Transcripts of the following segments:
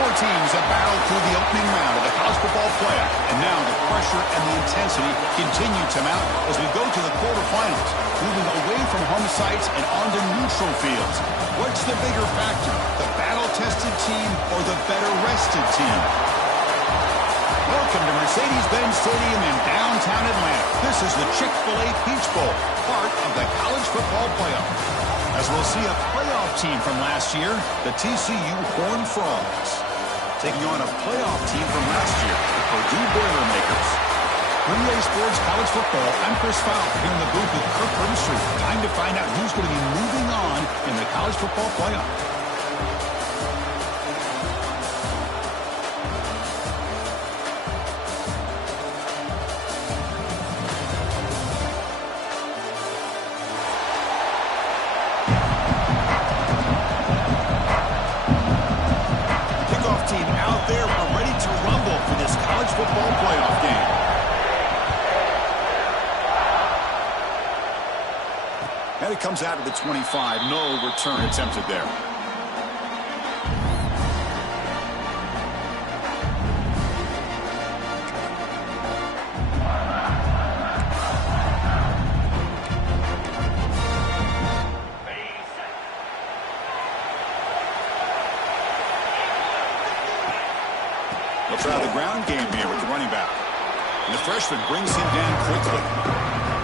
Four teams have battled through the opening round of the college football playoff, and now the pressure and the intensity continue to mount as we go to the quarterfinals, moving away from home sites and onto neutral fields. What's the bigger factor, the battle-tested team or the better-rested team? Welcome to Mercedes-Benz Stadium in downtown Atlanta. This is the Chick-fil-A Peach Bowl, part of the college football playoff. As we'll see a playoff team from last year, the TCU Horned Frogs, taking on a playoff team from last year, the Purdue Boilermakers. Relay Sports College Football, I'm Chris Fowler here in the booth with Kirk Herbstreit. Time to find out who's going to be moving on in the college football playoff. Football playoff game. And it comes out of the 25. No return attempted there. They'll try the ground game here with the running back. And the freshman brings him down quickly.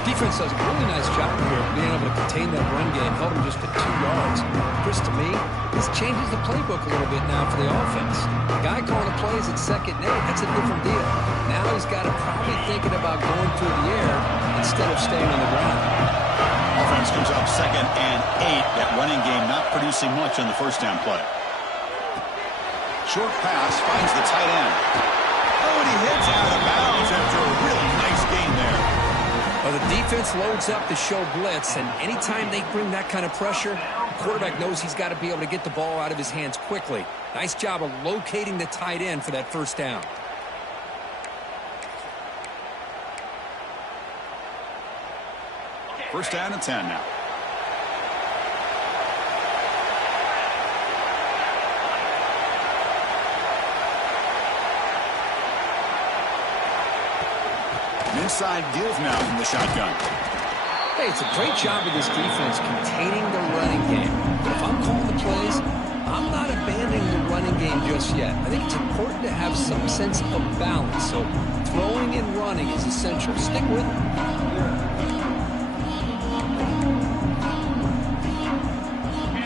Defense does a really nice job here of being able to contain that run game, held him just to 2 yards. Chris, to me, this changes the playbook a little bit now for the offense. The guy calling the plays at second and 8, that's a different deal. Now he's got to probably thinking about going through the air instead of staying on the ground. Offense comes up 2nd and 8. That running game not producing much on the first down play. Short pass finds the tight end. Oh, and he hits out of bounds after a really nice gain there. Well, the defense loads up to show blitz, and anytime they bring that kind of pressure, the quarterback knows he's got to be able to get the ball out of his hands quickly. Nice job of locating the tight end for that first down. First down and 10 now. Inside deals now from the shotgun. Hey, it's a great job of this defense containing the running game. But if I'm calling the plays, I'm not abandoning the running game just yet. I think it's important to have some sense of balance. So throwing and running is essential. Stick with it.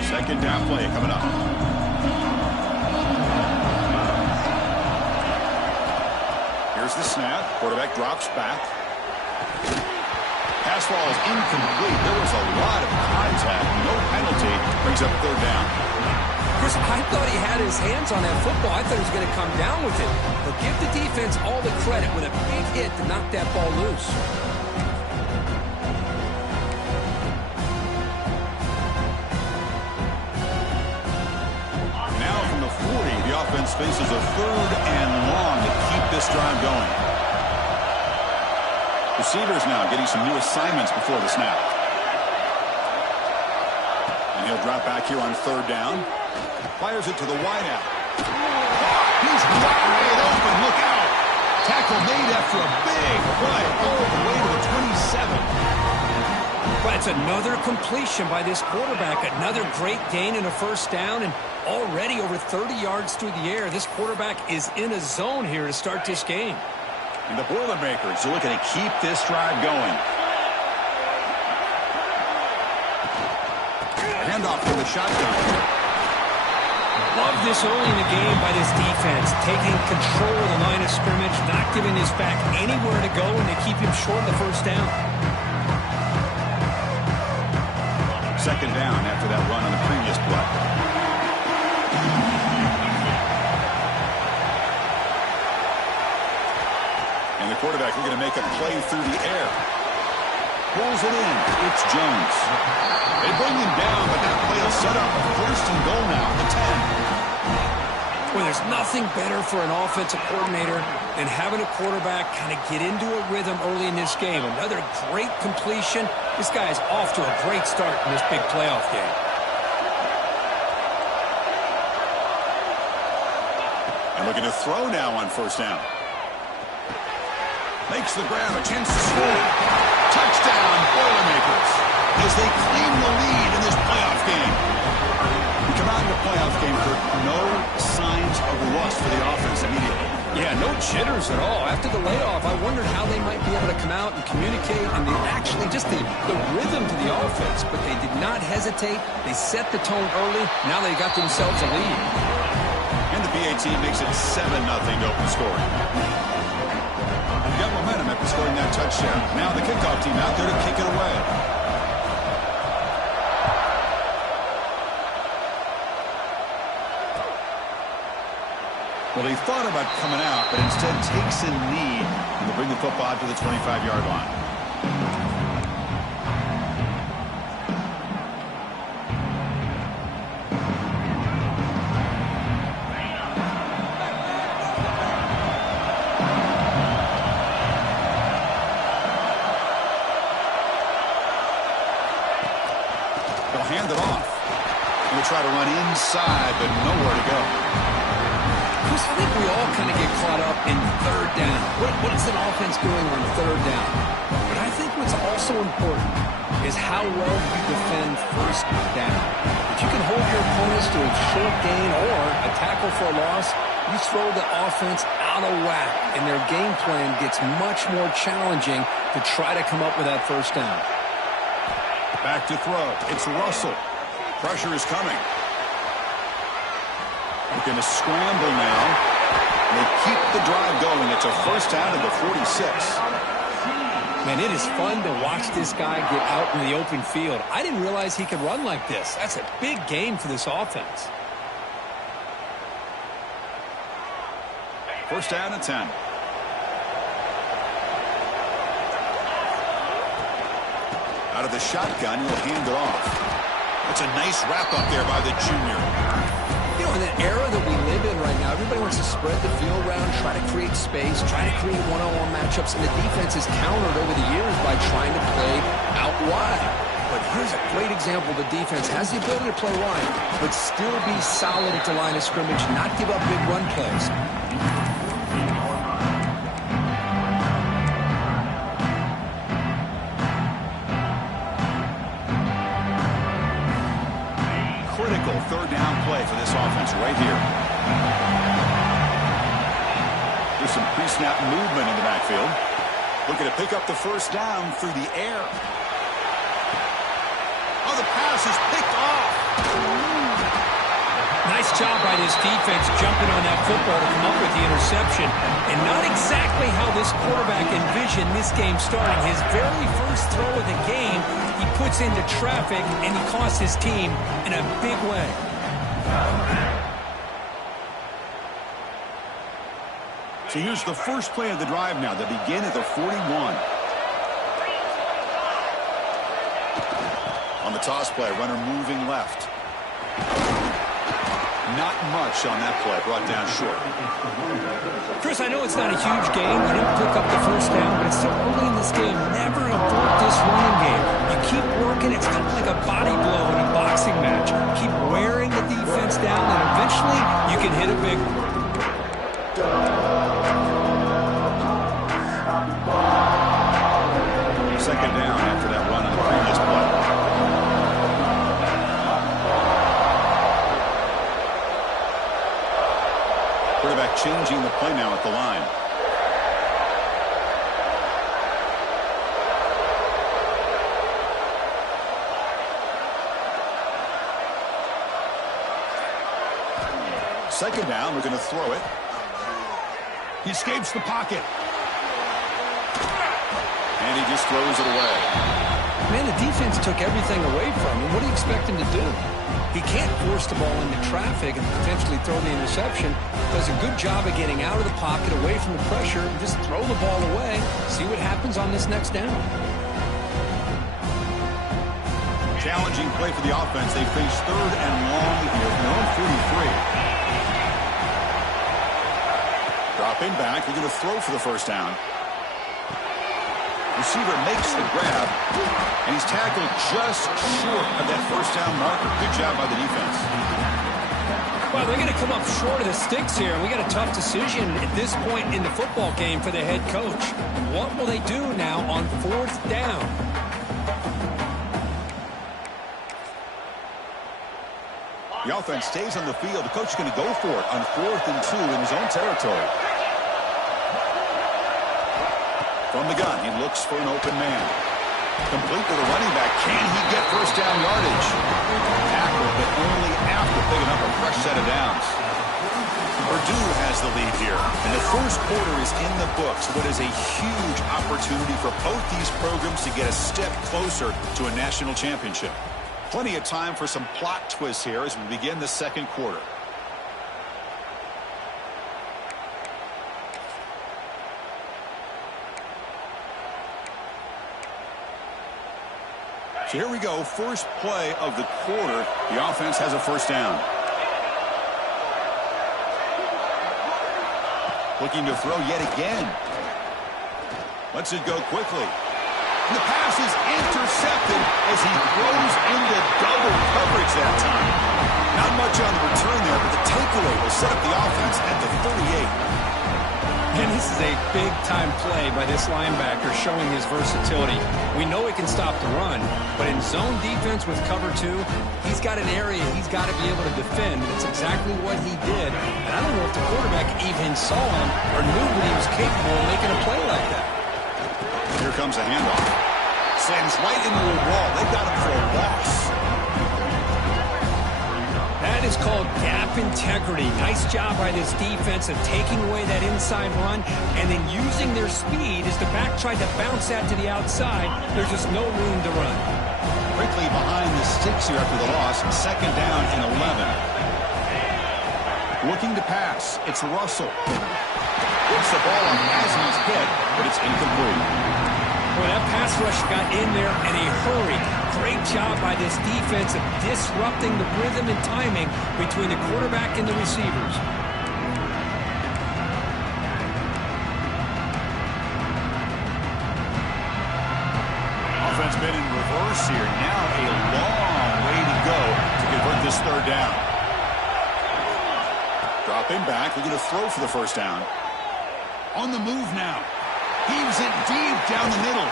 Second down play coming up. Here's the snap. Quarterback drops back. Pass ball is incomplete. There was a lot of contact. No penalty. Brings up third down. Chris, I thought he had his hands on that football. I thought he was going to come down with it. But give the defense all the credit with a big hit to knock that ball loose. Now from the 40, the offense faces a third and long to keep this drive going. Receivers now getting some new assignments before the snap. And he'll drop back here on third down. Fires it to the wideout. He's wide open. Look out. Tackle made after a big play all the way to the 27. But it's another completion by this quarterback. Another great gain in a first down, and already over 30 yards through the air. This quarterback is in a zone here to start this game. And the Boilermakers are looking to keep this drive going. Handoff from the shotgun. Love this early in the game by this defense. Taking control of the line of scrimmage, not giving this back anywhere to go, and they keep him short of the first down. Second down after that run on the previous play. And the quarterback looking to make a play through the air. Pulls it in. It's Jones. They bring him down, but that play will set up a first and goal now at the 10. Well, there's nothing better for an offensive coordinator than having a quarterback kind of get into a rhythm early in this game. Another great completion. This guy is off to a great start in this big playoff game. And looking to throw now on first down. Makes the grab, a chance to score. Touchdown, Boilermakers, as they claim the lead in this playoff game. We come out in the playoff game, Kirk, no signs of rust for the offense immediately. Yeah, no jitters at all. After the layoff, I wondered how they might be able to come out and communicate, and actually just the rhythm to the offense. But they did not hesitate. They set the tone early. Now they got themselves a lead. And the BA team makes it 7-0 to open scoring. You got momentum after scoring that touchdown. Now the kickoff team out there to kick it away. Well, he thought about coming out, but instead takes a knee and will bring the football to the 25-yard line. They'll hand it off. He'll try to run inside, but nowhere to go. Chris, I think we all kind of get caught up in third down. What is an offense doing on third down? But I think what's also important is how well you defend first down. If you can hold your opponents to a short gain or a tackle for a loss, you throw the offense out of whack, and their game plan gets much more challenging to try to come up with that first down. Back to throw. It's Russell. Pressure is coming. Looking to scramble now. And they keep the drive going. It's a first down to the 46. Man, it is fun to watch this guy get out in the open field. I didn't realize he could run like this. That's a big game for this offense. First down and 10. Out of the shotgun, he'll hand it off. That's a nice wrap-up there by the junior. You know, in the era that we live in right now, everybody wants to spread the field around, try to create space, try to create one-on-one matchups, and the defense has countered over the years by trying to play out wide. But here's a great example. The defense has the ability to play wide, but still be solid at the line of scrimmage, not give up big run plays. Critical third down play for this offense right here. There's some pre-snap movement in the backfield. Looking to pick up the first down through the air. Oh, the pass is picked off. Nice job by this defense jumping on that football to come up with the interception. And not exactly how this quarterback envisioned this game starting. His very first throw of the game, he puts into traffic, and he costs his team in a big way. So here's the first play of the drive now. They begin at the 41. On the toss play, runner moving left. Not much on that play, brought down short. Chris, I know it's not a huge game. You didn't pick up the first down, but it's still early in this game. Never abort this running game. You keep working. It's kind of like a body blow in a boxing match. Keep wearing the defense down, and eventually you can hit a big one. Second down after that run on the previous play. Quarterback changing the play now at the line. Second down, we're going to throw it. He escapes the pocket. And he just throws it away. Man, the defense took everything away from him. What do you expect him to do? He can't force the ball into traffic and potentially throw the interception. Does a good job of getting out of the pocket, away from the pressure, and just throw the ball away. See what happens on this next down. Challenging play for the offense. They face third and long here from their own 43. Dropping back. They're going to throw for the first down. Receiver makes the grab, and he's tackled just short of that first down marker. Good job by the defense. Well, they're going to come up short of the sticks here. We got a tough decision at this point in the football game for the head coach. What will they do now on 4th down? The offense stays on the field. The coach is going to go for it on 4th and 2 in his own territory. From the gun, he looks for an open man. Complete to the running back. Can he get first down yardage? Tackle, but only after picking up a fresh set of downs. Purdue has the lead here, and the first quarter is in the books. What is a huge opportunity for both these programs to get a step closer to a national championship. Plenty of time for some plot twists here as we begin the second quarter. So here we go, first play of the quarter. The offense has a first down. Looking to throw yet again. Lets it go quickly. And the pass is intercepted as he throws into double coverage that time. Not much on the return there, but the takeaway will set up the offense at the 38. And this is a big-time play by this linebacker showing his versatility. We know he can stop the run, but in zone defense with cover 2, he's got an area he's got to be able to defend. That's exactly what he did. And I don't know if the quarterback even saw him or knew that he was capable of making a play like that. Here comes a handoff. Slams right into a wall. They've got him for a loss. That is called gap integrity. Nice job by this defense of taking away that inside run and then using their speed as the back tried to bounce that to the outside. There's just no room to run. Quickly behind the sticks here after the loss. Second down and 11. Looking to pass. It's Russell. Puts the ball on Asman's head, but it's incomplete. Well, that pass rush got in there in a hurry. Great job by this defense of disrupting the rhythm and timing between the quarterback and the receivers. Offense been in reverse here. Now a long way to go to convert this third down. Dropping back, looking to throw for the first down. On the move now. Heaves it deep down the middle.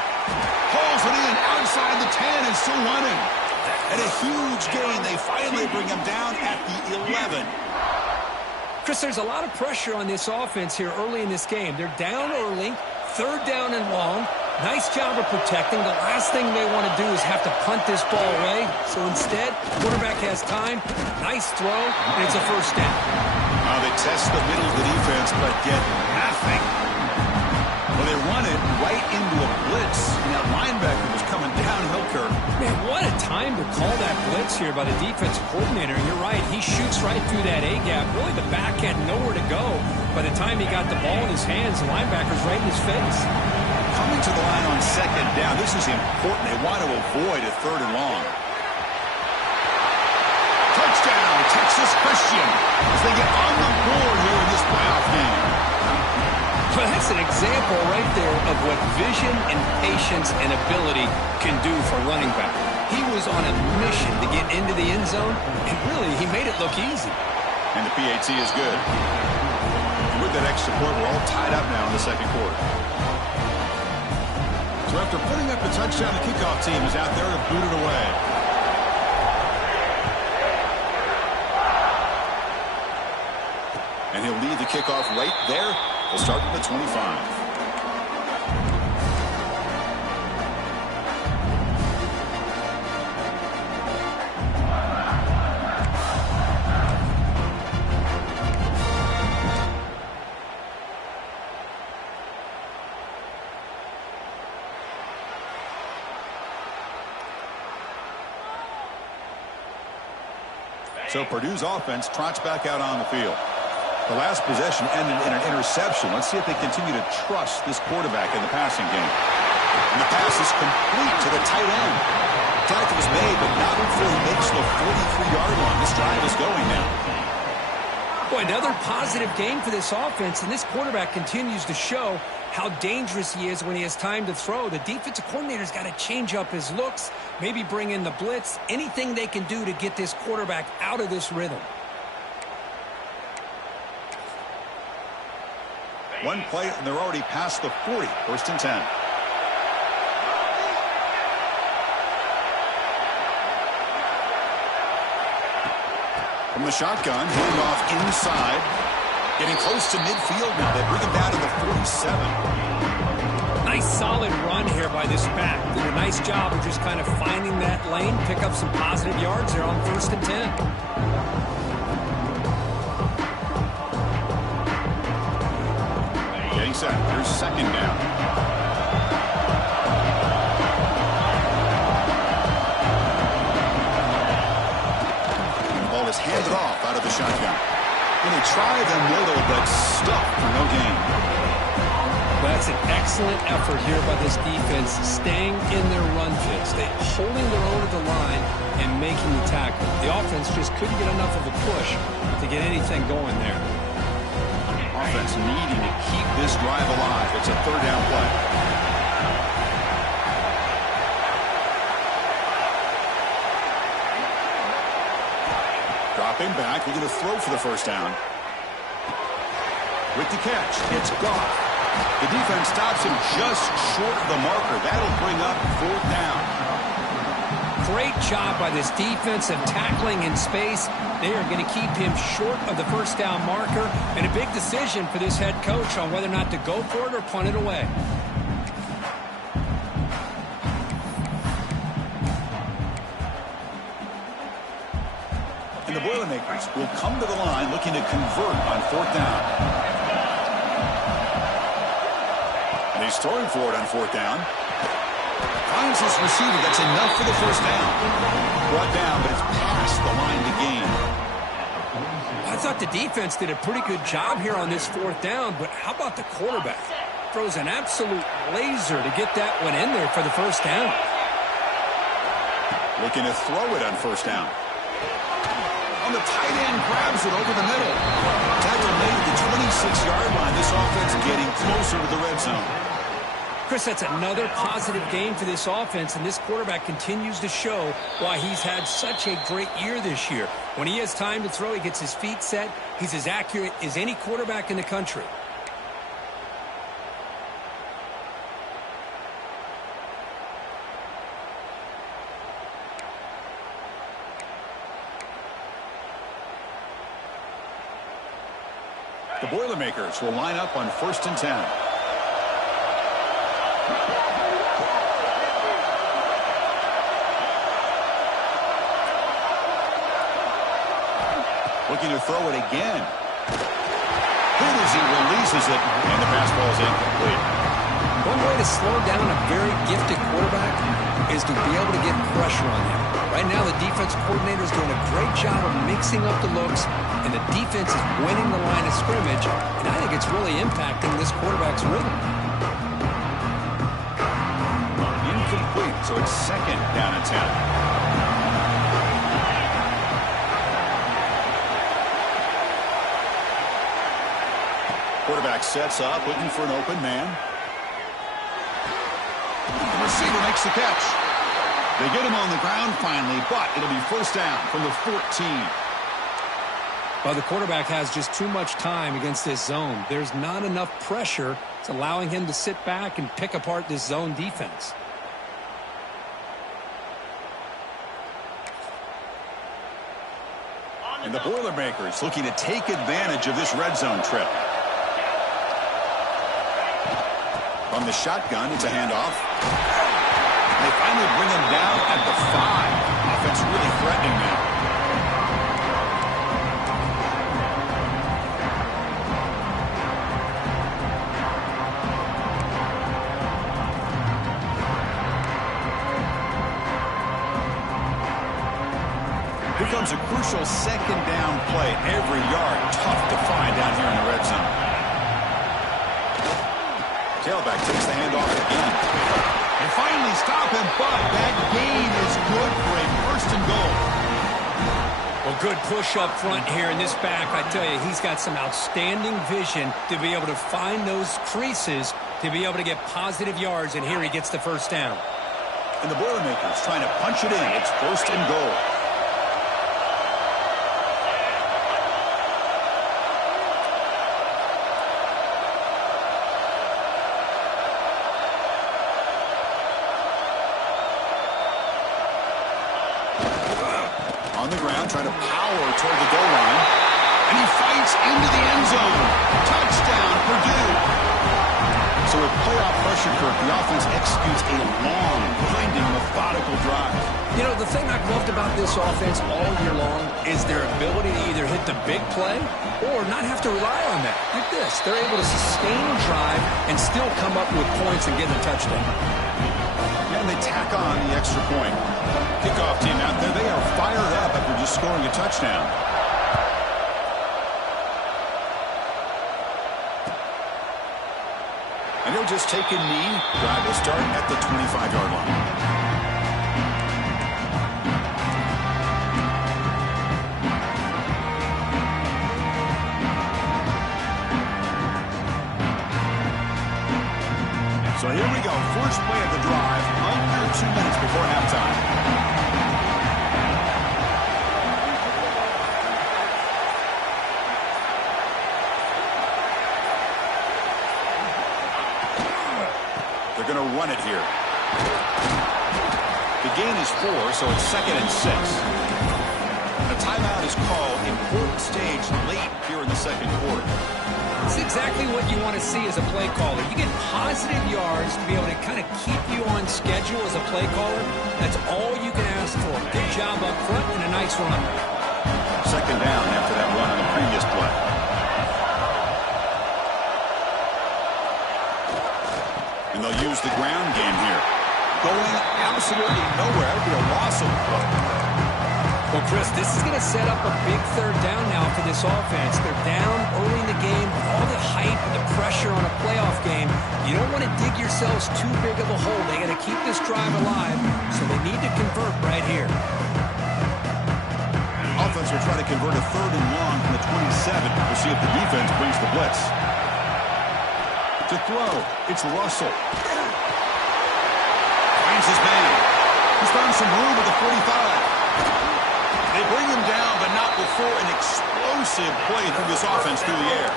Hauls it in outside the 10 and still running. And a huge gain. They finally bring him down at the 11. Chris, there's a lot of pressure on this offense here early in this game. They're down early, third down and long. Nice job of protecting. The last thing they want to do is have to punt this ball away. So instead, quarterback has time. Nice throw, and it's a first down. Now they test the middle of the defense, but get nothing. Well, they run it right into a blitz, and that linebacker was coming downhill, Kirk. Man, what a time to call that blitz here by the defensive coordinator. And you're right, he shoots right through that A-gap. Really, the back had nowhere to go. By the time he got the ball in his hands, the linebacker's right in his face. Coming to the line on second down, this is important. They want to avoid a third and long. Touchdown, Texas Christian, as they get on the board here in this playoff game. Well, that's an example right there of what vision and patience and ability can do for running back. He was on a mission to get into the end zone, and really, he made it look easy. And the PAT is good. And with that extra point, we're all tied up now in the second quarter. So after putting up a touchdown, the kickoff team is out there to boot it away. And he'll lead the kickoff right there. We'll start at the 25. So Purdue's offense trots back out on the field. The last possession ended in an interception. Let's see if they continue to trust this quarterback in the passing game. And the pass is complete to the tight end. Tackle was made, but not before he makes the 43-yard line. This drive is going now. Boy, another positive game for this offense, and this quarterback continues to show how dangerous he is when he has time to throw. The defensive coordinator's got to change up his looks, maybe bring in the blitz, anything they can do to get this quarterback out of this rhythm. One play, and they're already past the 40. First and 10. From the shotgun, handing off inside. Getting close to midfield now. They bring him down to the 47. Nice solid run here by this back. Did a nice job of just kind of finding that lane, pick up some positive yards there on first and 10. Getting set. Here's second down. And the ball is handed off out of the shotgun. And they try the middle, but stuffed for no gain. That's an excellent effort here by this defense, staying in their run fits. They holding their own at the line and making the tackle. The offense just couldn't get enough of a push to get anything going there. Offense needing to keep this drive alive. It's a third down play. Dropping back, looking to throw for the first down. With the catch, it's Goff. The defense stops him just short of the marker. That'll bring up fourth down. Great job by this defense of tackling in space. They are going to keep him short of the first down marker. And a big decision for this head coach on whether or not to go for it or punt it away. And the Boilermakers will come to the line looking to convert on fourth down. And he's throwing for it on fourth down. Finds his receiver. That's enough for the first down. Brought down, but it's past the line to gain. I thought the defense did a pretty good job here on this fourth down, but how about the quarterback? Throws an absolute laser to get that one in there for the first down. Looking to throw it on first down. On the tight end, grabs it over the middle. Tackle made at the 26-yard line. This offense getting closer to the red zone. Chris, that's another positive game for this offense, and this quarterback continues to show why he's had such a great year this year. When he has time to throw, he gets his feet set. He's as accurate as any quarterback in the country. The Boilermakers will line up on first and 10. Looking to throw it again. Hit as he releases it, and the pass ball is incomplete. One way to slow down a very gifted quarterback is to be able to get pressure on him. Right now, the defense coordinator is doing a great job of mixing up the looks, and the defense is winning the line of scrimmage, and I think it's really impacting this quarterback's rhythm. Incomplete, so it's second down and 10. Quarterback sets up, looking for an open man. The receiver makes the catch. They get him on the ground finally, but it'll be first down from the 14. Well, the quarterback has just too much time against this zone. There's not enough pressure. It's allowing him to sit back and pick apart this zone defense. And the Boilermakers looking to take advantage of this red zone trip. From the shotgun, it's a handoff. They finally bring him down at the 5. Offense really threatening now. Here comes a crucial second down play. Every yard tough to find down here in the red zone. Tailback takes the handoff again. They finally stop him, but that gain is good for a first and goal. Well, good push up front here in this back. I tell you, he's got some outstanding vision to be able to find those creases, to be able to get positive yards, and here he gets the first down. And the Boilermakers trying to punch it in. It's first and goal. On the ground, trying to power toward the goal line. And he fights into the end zone. Touchdown, Purdue. So with playoff pressure, Kirk, the offense executes a long, winding, methodical drive. You know, the thing I've loved about this offense all year long is their ability to either hit the big play or not have to rely on that. Like this, they're able to sustain a drive and still come up with points and get a touchdown. And they tack on the extra point. Kickoff team out there, they are fired up after just scoring a touchdown. And he'll just take a knee. Drive will start at the 25-yard line. So here we go. First play of the drive. Under 2 minutes before halftime. They're going to run it here. The gain is 4, so it's 2nd and 6. And a timeout is called. Important stage late here in the second quarter. It's exactly what you want to see as a play caller. You get positive yards to be able to kind of keep you on schedule as a play caller. That's all you can ask for. Good job up front and a nice run. 2nd down after that run on the previous play. And they'll use the ground game here. Going absolutely nowhere. It'll be a loss of the play. Well, Chris, this is going to set up a big 3rd down now for this offense. They're down early in the game. All the hype and the pressure on a playoff game. You don't want to dig yourselves too big of a hole. They got to keep this drive alive, so they need to convert right here. Offense will try to convert a 3rd and long from the 27. We'll see if the defense brings the blitz. To throw, it's Russell. Finds his man. He's found some room at the 45. They bring him down, but not before an explosive play through this offense through the air.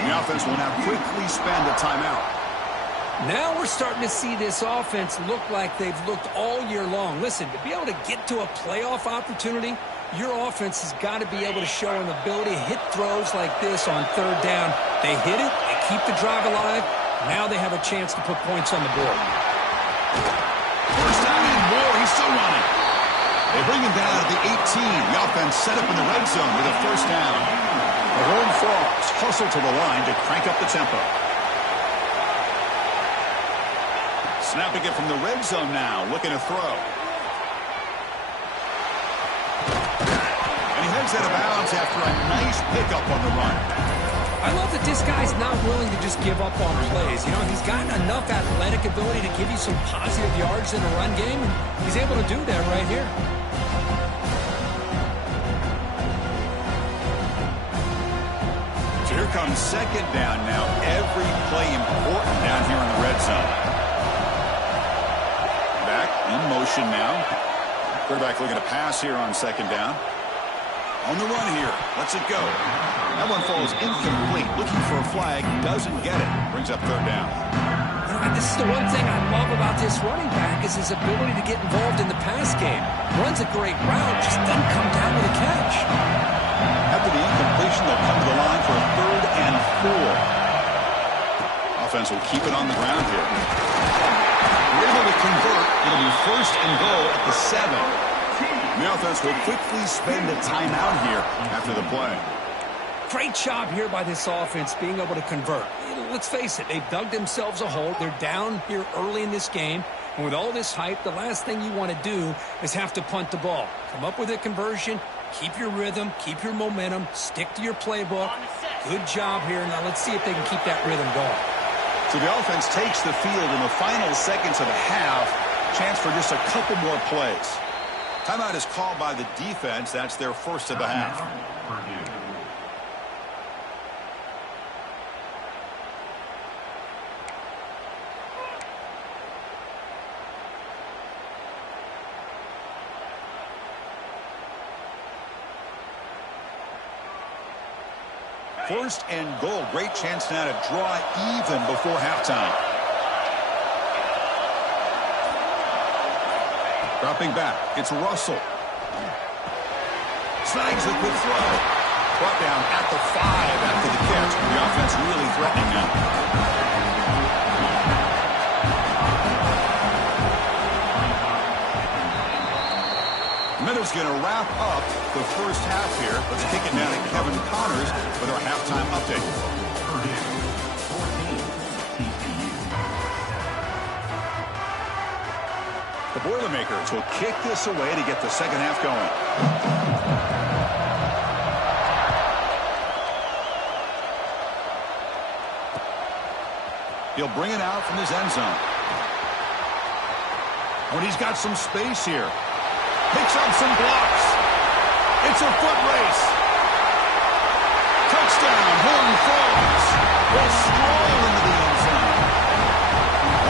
The offense will now quickly spend a timeout. Now we're starting to see this offense look like they've looked all year long. Listen, to be able to get to a playoff opportunity, your offense has got to be able to show an ability to hit throws like this on 3rd down. They hit it, they keep the drive alive. Now they have a chance to put points on the board. First down and more, he's still running. They bring him down at the 18. The offense set up in the red zone with a 1st down. The Horned Frogs hustle to the line to crank up the tempo. Snapping it from the red zone now, looking to throw. And he heads out of bounds after a nice pickup on the run. I love that this guy's not willing to just give up on plays. You know, he's got enough athletic ability to give you some positive yards in a run game, and he's able to do that right here. So here comes 2nd down now. Every play important down here in the red zone. Back in motion now. Quarterback looking to pass here on 2nd down. On the run here. Lets it go. That one falls incomplete. Looking for a flag. Doesn't get it. Brings up 3rd down. This is the one thing I love about this running back is his ability to get involved in the pass game. Runs a great route. Just doesn't come down with a catch. After the incompletion, they'll come to the line for a 3rd and 4. Offense will keep it on the ground here. We're able to convert. It'll be 1st and goal at the 7. The offense will quickly spend a timeout here after the play. Great job here by this offense being able to convert. Let's face it, they've dug themselves a hole. They're down here early in this game. And with all this hype, the last thing you want to do is have to punt the ball. Come up with a conversion, keep your rhythm, keep your momentum, stick to your playbook. Good job here. Now let's see if they can keep that rhythm going. So the offense takes the field in the final seconds of the half. Chance for just a couple more plays. Timeout is called by the defense. That's their 1st of the half. First and goal. Great chance now to draw even before halftime. Dropping back. It's Russell. Snags the quick throw. Brought down at the 5 after the catch. The offense really threatening now. Minute's going to wrap up the first half here. Let's kick it down to Kevin Connors with our halftime update. The Boilermakers will kick this away to get the second half going. He'll bring it out from his end zone. When he's got some space here. Picks up some blocks. It's a foot race. Touchdown, Horn Frogs. Will stroll into the end zone.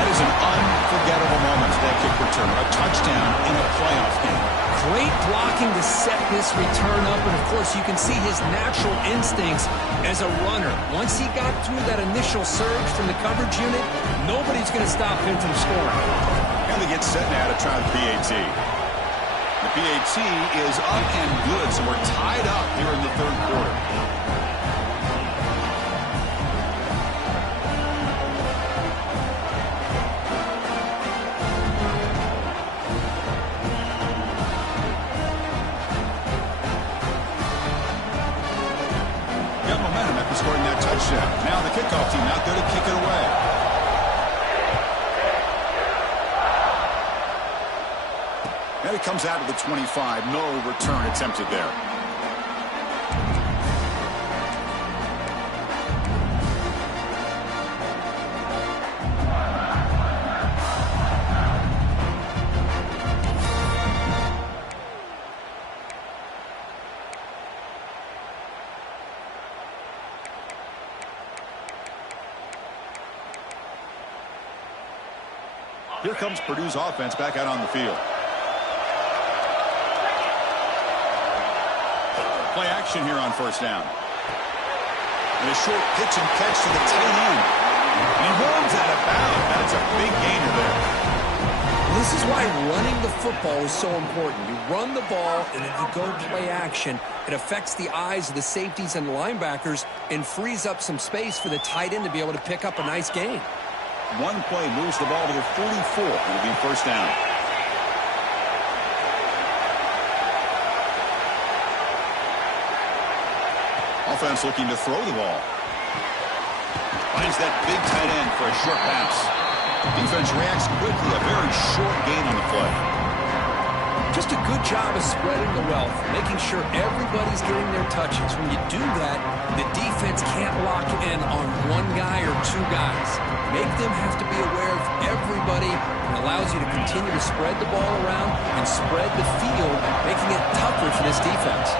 That is an unforgettable moment, that kick return. A touchdown in a playoff game. Great blocking to set this return up, and of course you can see his natural instincts as a runner. Once he got through that initial surge from the coverage unit, nobody's going to stop him from scoring. And they get set now to try the PAT. The PAT is up and good, so we're tied up here in the third quarter. Got momentum after scoring that touchdown. Now the kickoff team out there to kick it away. And it comes out of the 25. No return attempted there. Here comes Purdue's offense back out on the field. Play action here on first down. And a short pitch and catch to the tight end. And he runs out of bounds. That's a big gainer there. This is why running the football is so important. You run the ball and then you go play action. It affects the eyes of the safeties and the linebackers and frees up some space for the tight end to be able to pick up a nice gain. One play moves the ball to the 44. It'll be first down. Offense looking to throw the ball. Finds that big tight end for a short pass. Defense reacts quickly. A very short gain on the play. Just a good job of spreading the wealth, making sure everybody's getting their touches. When you do that, the defense can't lock in on one guy or two guys. Make them have to be aware of everybody. It allows you to continue to spread the ball around and spread the field, making it tougher for this defense.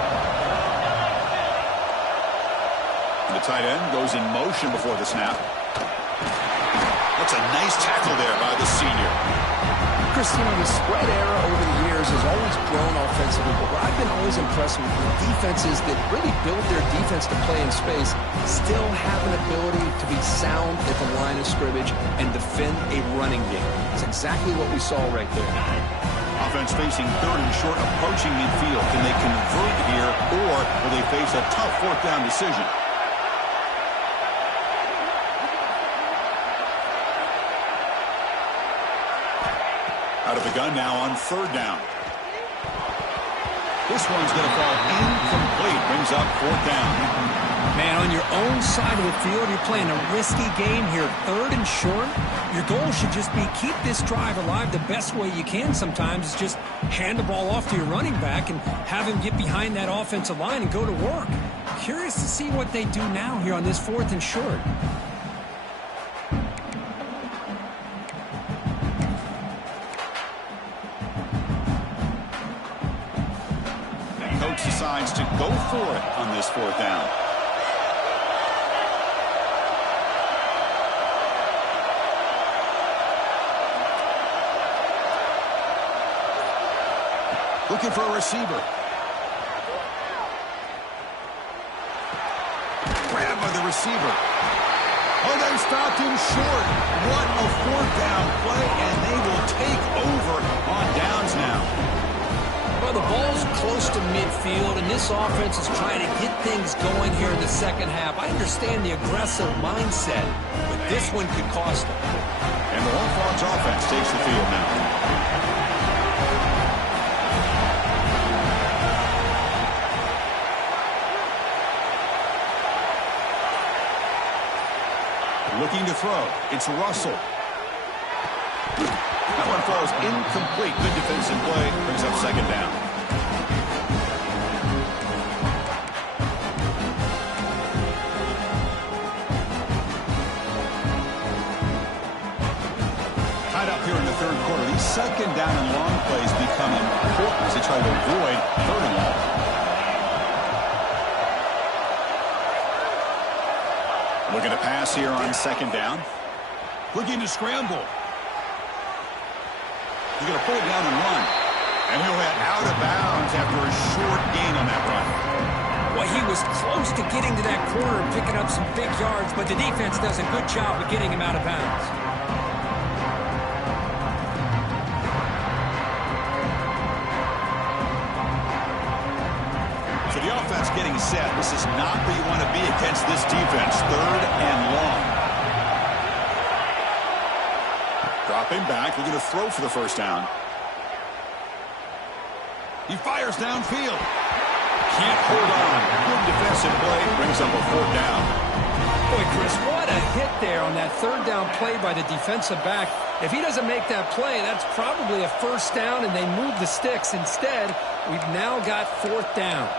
The tight end goes in motion before the snap. That's a nice tackle there by the senior. Christina, the spread era over the years has always grown offensively, but what I've been always impressed with defenses that really build their defense to play in space still have an ability to be sound at the line of scrimmage and defend a running game. It's exactly what we saw right there. Offense facing third and short, approaching midfield. Can they convert here, or will they face a tough fourth down decision? Out of the gun now on third down. This one's going to fall incomplete. Brings up fourth down. Man, on your own side of the field, you're playing a risky game here. Third and short. Your goal should just be keep this drive alive the best way you can sometimes. Is just hand the ball off to your running back and have him get behind that offensive line and go to work. Curious to see what they do now here on this fourth and short. Coach decides to go for it on this fourth down. Looking for a receiver. Grabbed by the receiver. Oh, they stopped him short. What a fourth down play, and they will take over on downs now. Well, the ball's close to midfield, and this offense is trying to get things going here in the second half. I understand the aggressive mindset, but this one could cost them. And the Horned Frogs offense takes the field now. Looking to throw. It's Russell. That one falls incomplete. Good defensive play. Brings up second down. Tied up here in the third quarter. These second down and long plays become important as they try to avoid third and long. Looking to pass here on second down. Looking to scramble. He's going to pull it down and run. And he'll head out of bounds after a short gain on that run. Well, he was close to getting to that corner and picking up some big yards, but the defense does a good job of getting him out of bounds. So the offense getting set. This is not where you want to be against this defense. Third and long. Dropping back, looking to throw for the first down. He fires downfield. Can't hold on. Good defensive play. Brings up a fourth down. Boy, Chris, what a hit there on that third down play by the defensive back. If he doesn't make that play, that's probably a first down, and they move the sticks. Instead, we've now got fourth down.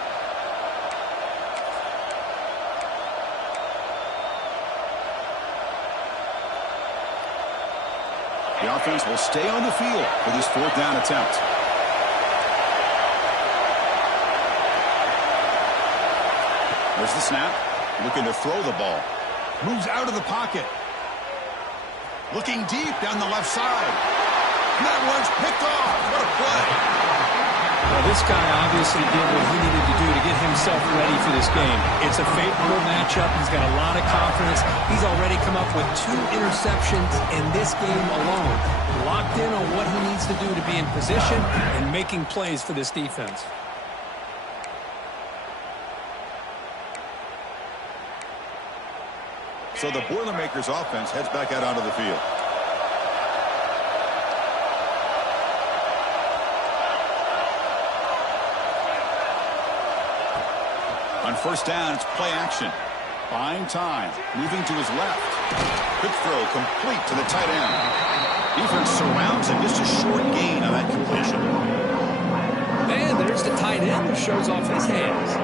The offense will stay on the field for this fourth down attempt. There's the snap. Looking to throw the ball. Moves out of the pocket. Looking deep down the left side. And that one's picked off. What a play. Well, this guy obviously did what he needed to do to get himself ready for this game. It's a favorable matchup. He's got a lot of confidence. He's already come up with 2 interceptions in this game alone. Locked in on what he needs to do to be in position and making plays for this defense. So the Boilermakers offense heads back out onto the field. On first down, it's play action. Buying time. Moving to his left. Quick throw complete to the tight end. Defense surrounds him. Just a short gain on that completion. And there's the tight end who shows off his hands.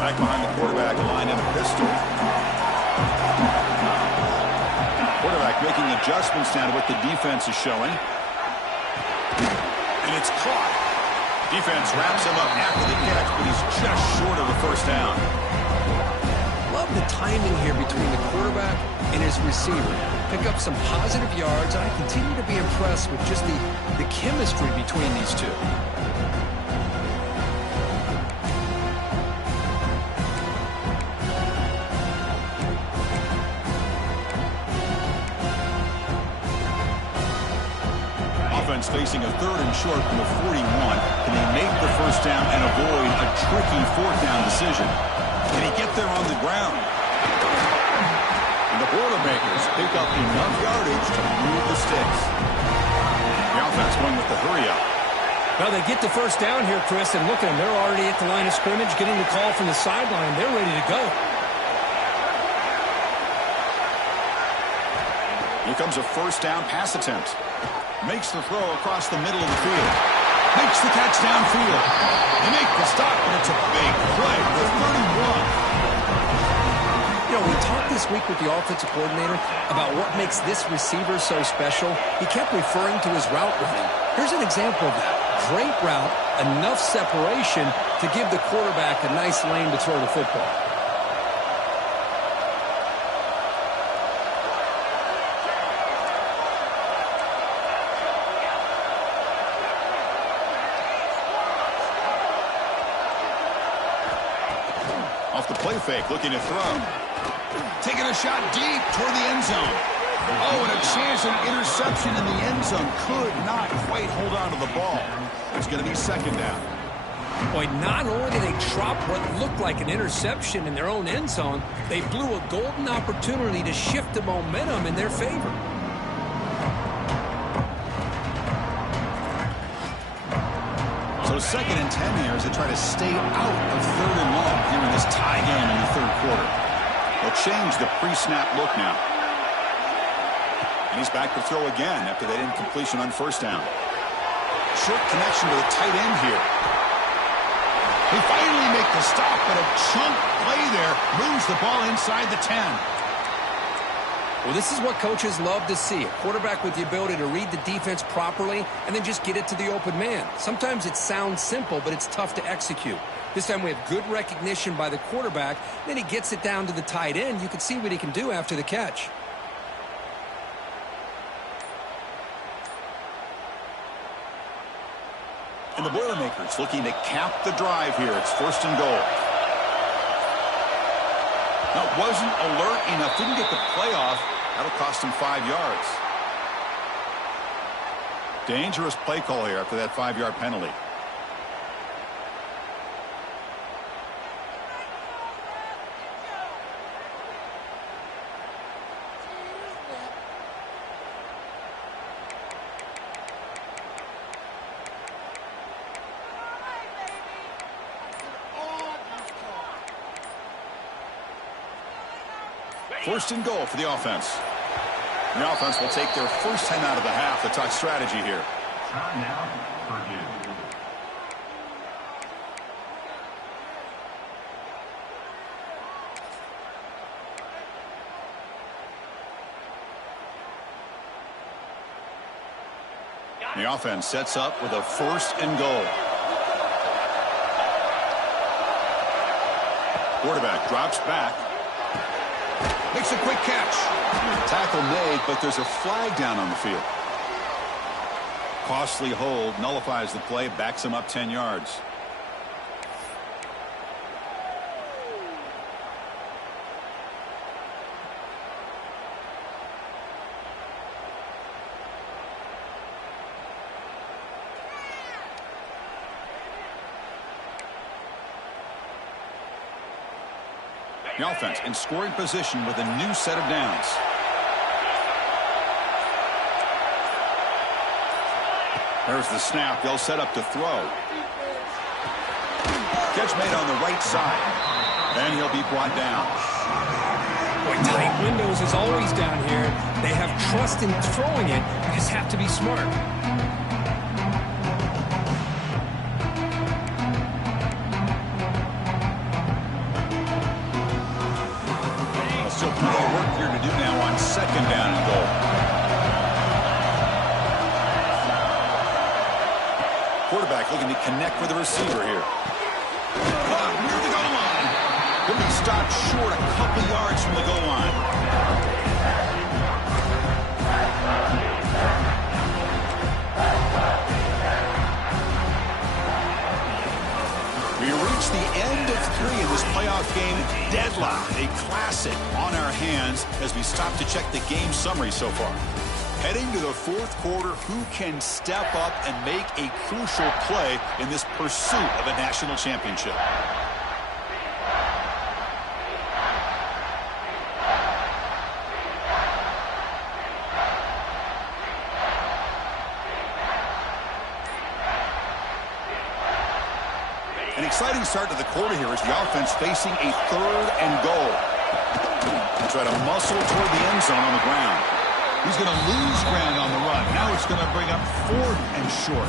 Back behind the quarterback, line in a pistol. Quarterback making adjustments now to what the defense is showing. And it's caught. Defense wraps him up after the catch, but he's just short of the first down. Love the timing here between the quarterback and his receiver. Pick up some positive yards, and I continue to be impressed with just the chemistry between these two. Facing a third and short from the 41. Can they make the first down and avoid a tricky fourth down decision? Can he get there on the ground? And the Boilermakers pick up enough yardage to move the sticks. The offense going with the hurry up. Well, they get the first down here, Chris, and look at them. They're already at the line of scrimmage, getting the call from the sideline. They're ready to go. Here comes a first down pass attempt. Makes the throw across the middle of the field. Makes the catch downfield. They make the stop, and it's a big play for 31. You know, we talked this week with the offensive coordinator about what makes this receiver so special. He kept referring to his route running. Here's an example of that. Great route, enough separation to give the quarterback a nice lane to throw the football. Off the play fake, looking to throw. Taking a shot deep toward the end zone. There's an interception in the end zone. Could not quite hold on to the ball. It's going to be second down. Boy, not only did they drop what looked like an interception in their own end zone, they blew a golden opportunity to shift the momentum in their favor. So second and 10 here as they try to stay out of third and long here in this tie game in the third quarter. They'll change the pre-snap look now. And he's back to throw again after that incompletion on first down. Short connection to the tight end here. They finally make the stop, but a chunk play there moves the ball inside the 10. Well, this is what coaches love to see. A quarterback with the ability to read the defense properly and then just get it to the open man. Sometimes it sounds simple, but it's tough to execute. This time we have good recognition by the quarterback. Then he gets it down to the tight end. You can see what he can do after the catch. And the Boilermakers looking to cap the drive here. It's first and goal. Now, it wasn't alert enough. Didn't get the play off. That'll cost him 5 yards. Dangerous play call here after that 5-yard penalty. First and goal for the offense. The offense will take their first time out of the half to talk strategy here. Now, Purdue. The offense sets up with a first and goal. Quarterback drops back. Makes a quick catch. Tackle made, but there's a flag down on the field. Costly hold, nullifies the play, backs him up 10 yards. The offense in scoring position with a new set of downs. There's the snap. They'll set up to throw. Catch made on the right side. And he'll be brought down. Boy, tight windows is always down here. They have trust in throwing it. You just have to be smart. Still plenty of work here to do now on second down and goal. Quarterback looking to connect with the receiver here. Caught near the goal line. He'll be stopped short a couple yards from the goal line. We reach the end of 3 in this playoff game. Deadlock, a classic on our hands as we stop to check the game summary so far. Heading to the fourth quarter, who can step up and make a crucial play in this pursuit of a national championship? An exciting start to the quarter here as the offense facing a third and goal. They try to muscle toward the end zone on the ground. He's going to lose ground on the run. Now it's going to bring up fourth and short.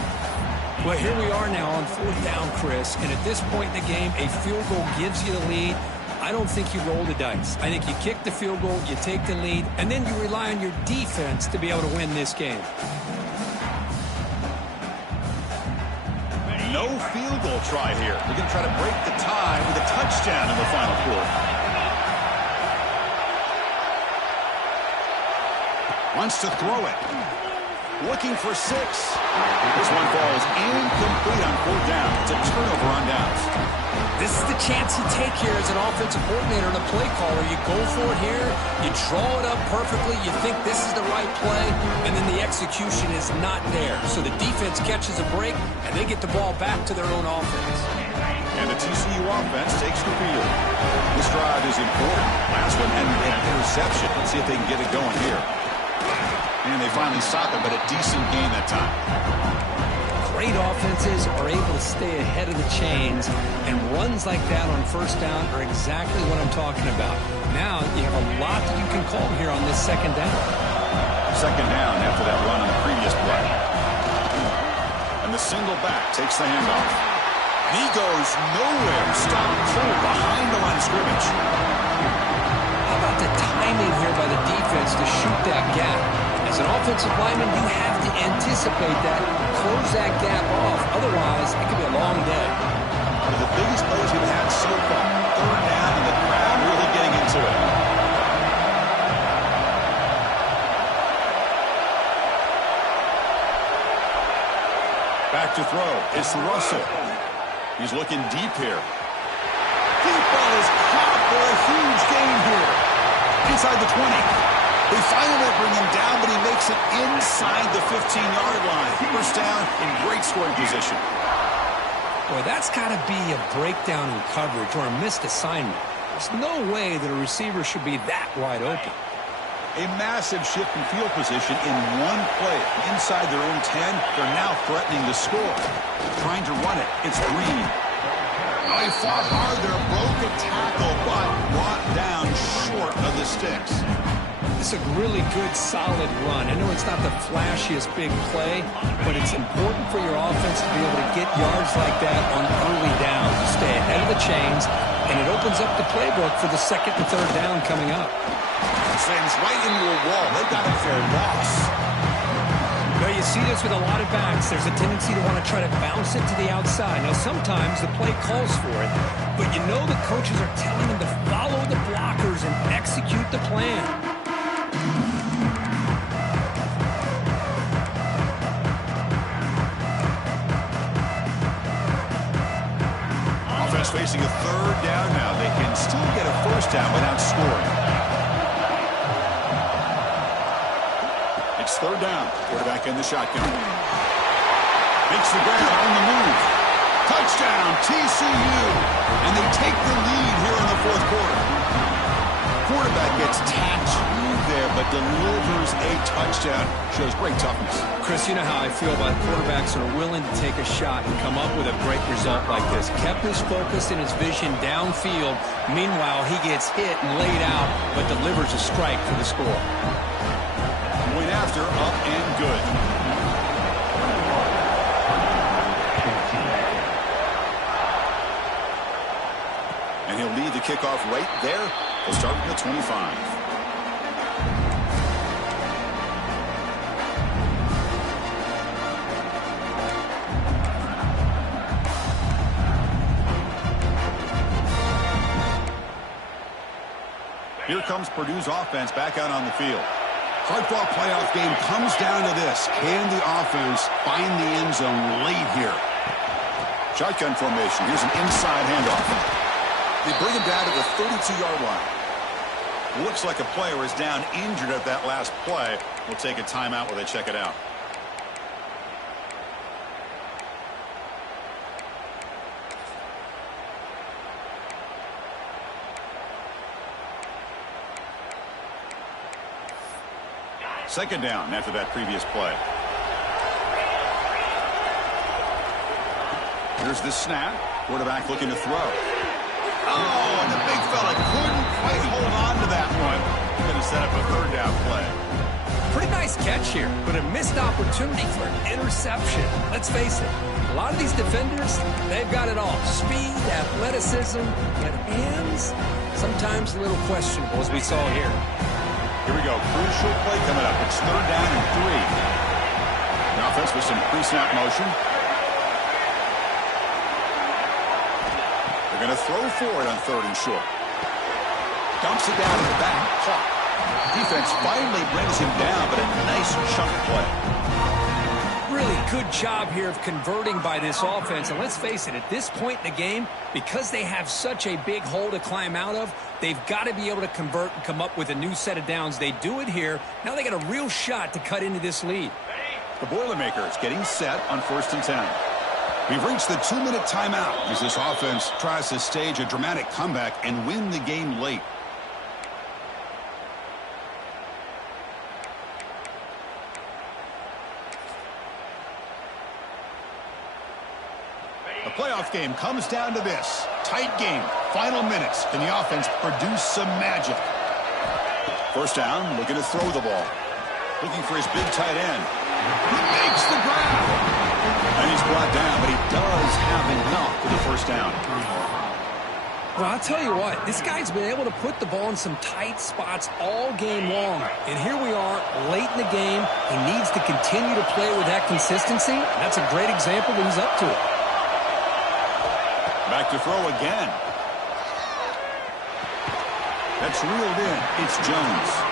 Well, here we are now on fourth down, Chris. And at this point in the game, a field goal gives you the lead. I don't think you roll the dice. I think you kick the field goal, you take the lead, and then you rely on your defense to be able to win this game. No field goal try here. They're going to try to break the tie with a touchdown in the final quarter. Wants to throw it. Looking for 6. This one falls incomplete on fourth down. It's a turnover on downs. This is the chance you take here as an offensive coordinator and a play caller. You go for it here, you draw it up perfectly, you think this is the right play, and then the execution is not there. So the defense catches a break, and they get the ball back to their own offense. And the TCU offense takes the field. This drive is important. Last one ended in an interception. Let's see if they can get it going here. And they finally stop it, but a decent gain that time. Great offenses are able to stay ahead of the chains, and runs like that on first down are exactly what I'm talking about. Now you have a lot that you can call here on this second down. Second down after that run on the previous play. And the single back takes the handoff. He goes nowhere. Stop pull behind the line of scrimmage. How about the timing here by the defense to shoot that gap? As an offensive lineman, you have to anticipate that, close that gap off. Otherwise, it could be a long day. One of the biggest plays we've had so far. Third down, and the crowd really getting into it. Back to throw. It's Russell. He's looking deep here. Deep ball is caught for a huge gain here. Inside the 20. They finally bring him down, but he makes it inside the 15-yard line. First down in great scoring position. Boy, that's got to be a breakdown in coverage or a missed assignment. There's no way that a receiver should be that wide open. A massive shift in field position in one play. Inside their own 10, they're now threatening to score. Trying to run it. It's Green. Oh, he fought hard there. Broke a tackle, but brought down short of the sticks. It's a really good, solid run. I know it's not the flashiest big play, but it's important for your offense to be able to get yards like that on early downs, to stay ahead of the chains, and it opens up the playbook for the second and third down coming up. Sends right into a wall. They got it for a loss. Now, you see this with a lot of backs. There's a tendency to want to try to bounce it to the outside. Now, sometimes the play calls for it, but you know the coaches are telling them to follow the blockers and execute the plan. Offense facing a third down now. They can still get a first down without scoring. It's third down. Quarterback in the shotgun. Makes the grab on the move. Touchdown, TCU. And they take the lead here in the fourth quarter. Quarterback gets tattooed there, but delivers a touchdown. Shows great toughness. Chris, you know how I feel about quarterbacks that are willing to take a shot and come up with a great result like this. Kept his focus and his vision downfield. Meanwhile, he gets hit and laid out, but delivers a strike for the score. Point after, up and good. And he'll lead the kickoff right there. He'll start from the 25. Here comes Purdue's offense back out on the field. Hard-fought playoff game comes down to this. Can the offense find the end zone late here? Shotgun formation. Here's an inside handoff. They bring him down to the 32-yard line. Looks like a player is down injured at that last play. We'll take a timeout while they check it out. Second down after that previous play. Here's the snap. Quarterback looking to throw. Oh, and the big fella couldn't quite hold on to that one. Going to set up a third down play. Pretty nice catch here, but a missed opportunity for an interception. Let's face it, a lot of these defenders, they've got it all. Speed, athleticism, but hands, sometimes a little questionable, as we saw here. Here we go. Crucial play coming up. It's third down and 3. The offense with some pre-snap motion. They're going to throw for it on third and short. Dumps it down in the back. Caught. Defense finally brings him down, but a nice chunk play. really good job here of converting by this offense. And let's face it, at this point in the game, because they have such a big hole to climb out of, they've got to be able to convert and come up with a new set of downs. They do it here. Now they got a real shot to cut into this lead. The Boilermakers getting set on 1st and 10. We've reached the 2-minute timeout as this offense tries to stage a dramatic comeback and win the game late. The playoff game comes down to this. Tight game. Final minutes. Can the offense produce some magic? First down, looking to throw the ball. Looking for his big tight end. He makes the grab. And he's brought down, but he does have enough for the first down. Well, I'll tell you what, this guy's been able to put the ball in some tight spots all game long. And here we are, late in the game. He needs to continue to play with that consistency. That's a great example that he's up to it. Back to throw again. That's reeled in. It's Jones.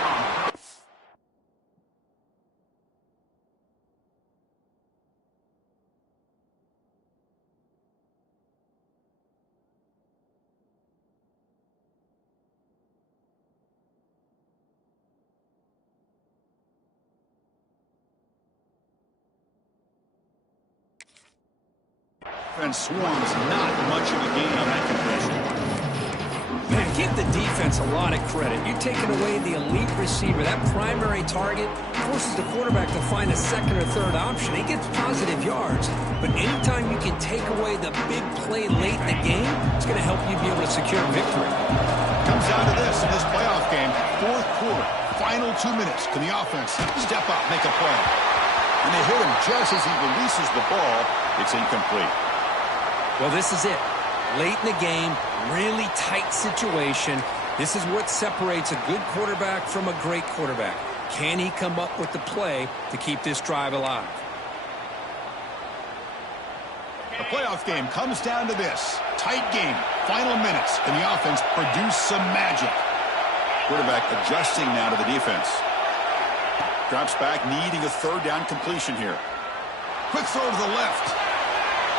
And swarms not much of a gain on that completion. Man, give the defense a lot of credit. You're taking away the elite receiver. That primary target forces the quarterback to find a second or third option. He gets positive yards. But anytime you can take away the big play late in the game, it's going to help you be able to secure victory. Comes down to this in this playoff game. 4th quarter, final 2 minutes. Can the offense step up, make a play? And they hit him just as he releases the ball. It's incomplete. Well, this is it. Late in the game, really tight situation. This is what separates a good quarterback from a great quarterback. Can he come up with the play to keep this drive alive? The playoff game comes down to this. Tight game, final minutes. Can the offense produce some magic? Quarterback adjusting now to the defense. Drops back, needing a 3rd down completion here. Quick throw to the left.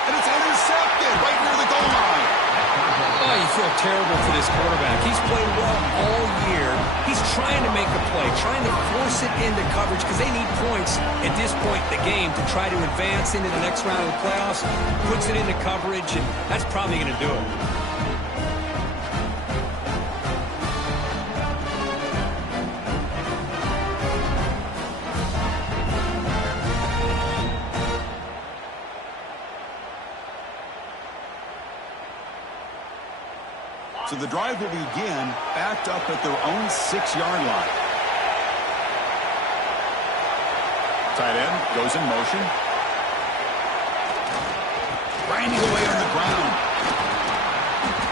And it's intercepted right near the goal line. Oh, you feel terrible for this quarterback. He's played well all year. He's trying to make a play, trying to force it into coverage because they need points at this point in the game to try to advance into the next round of the playoffs. Puts it into coverage, and that's probably going to do it. So the drive will begin backed up at their own 6-yard line. Tight end goes in motion. Grinding away on the ground.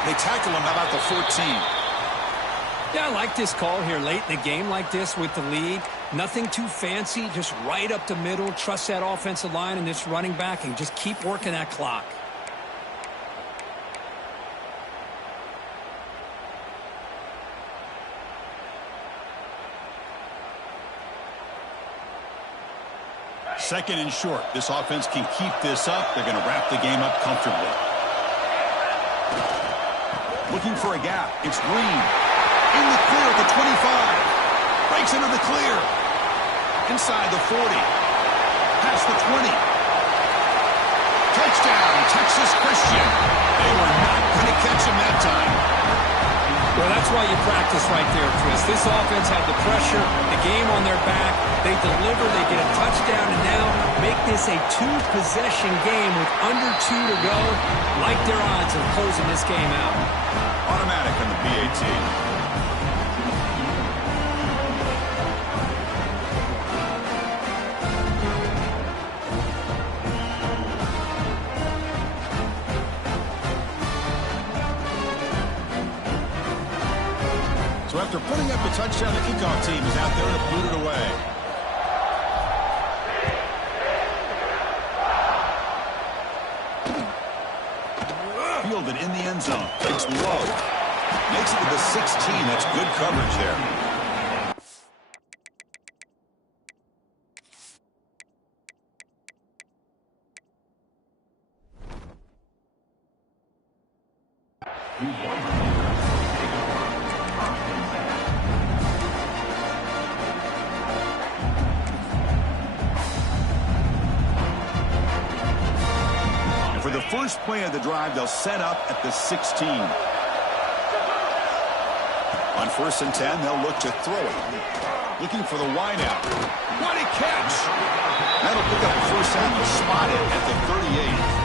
They tackle him about the 14. Yeah, I like this call here late in the game like this with the lead. Nothing too fancy, just right up the middle. Trust that offensive line and this running back and just keep working that clock. Second and short. This offense can keep this up. They're going to wrap the game up comfortably. Looking for a gap. It's Green. In the clear at the 25. Breaks into the clear. Inside the 40. Past the 20. Touchdown, Texas Christian. They were not going to catch him that time. Well, that's why you practice right there, Chris. This offense had the pressure, the game on their back. They deliver, they get a touchdown, and now make this a 2-possession game with under 2 to go. Like their odds of closing this game out. Automatic on the BAT. So after putting up a touchdown, the kickoff team is out there to boot it away. Fielded in the end zone. It's low. Makes it to the 16. That's good coverage there. And for the first play of the drive, they'll set up at the 16. On 1st and 10, they'll look to throw it. Looking for the wideout. What a catch! That'll pick up the first down. They'll spot it at the 38.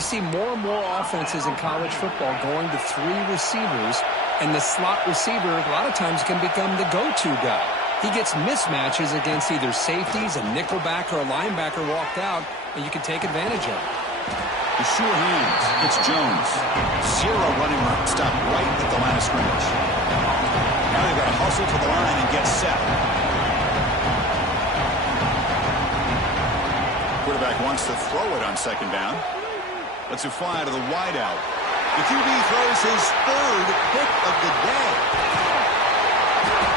You see more and more offenses in college football going to 3 receivers, and the slot receiver a lot of times can become the go-to guy. He gets mismatches against either safeties, a nickelback, or a linebacker walked out, and you can take advantage of it. The sure hands. It's Jones. 0 running stop right at the line of scrimmage. Now they've got to hustle to the line and get set. Quarterback wants to throw it on 2nd down. Lets it fly to the wideout. The QB throws his 3rd pick of the day.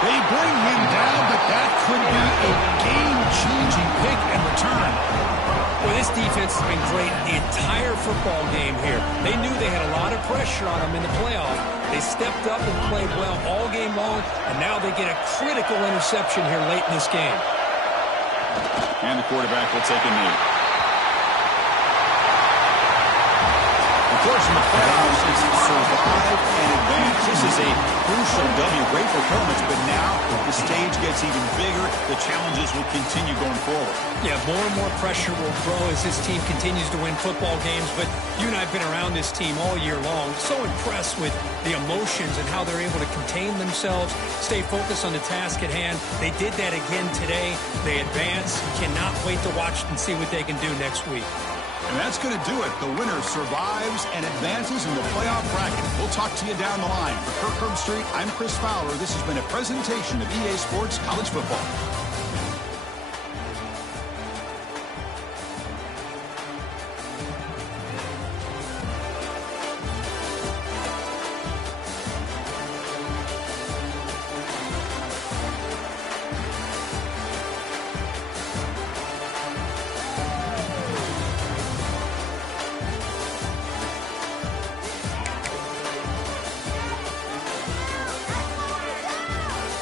They bring him down, but that could be a game-changing pick and return. Well, this defense has been great the entire football game here. They knew they had a lot of pressure on them in the playoff. They stepped up and played well all game long, and now they get a critical interception here late in this game. And the quarterback will take a knee. Of course, in the playoffs, it's survive and advance. This is a crucial W. Great performance, but now the stage gets even bigger. The challenges will continue going forward. Yeah, more and more pressure will grow as this team continues to win football games. But you and I have been around this team all year long. So impressed with the emotions and how they're able to contain themselves, stay focused on the task at hand. They did that again today. They advance. Cannot wait to watch and see what they can do next week. And that's going to do it. The winner survives and advances in the playoff bracket. We'll talk to you down the line. For Kirk Herbstreit, I'm Chris Fowler. This has been a presentation of EA Sports College Football.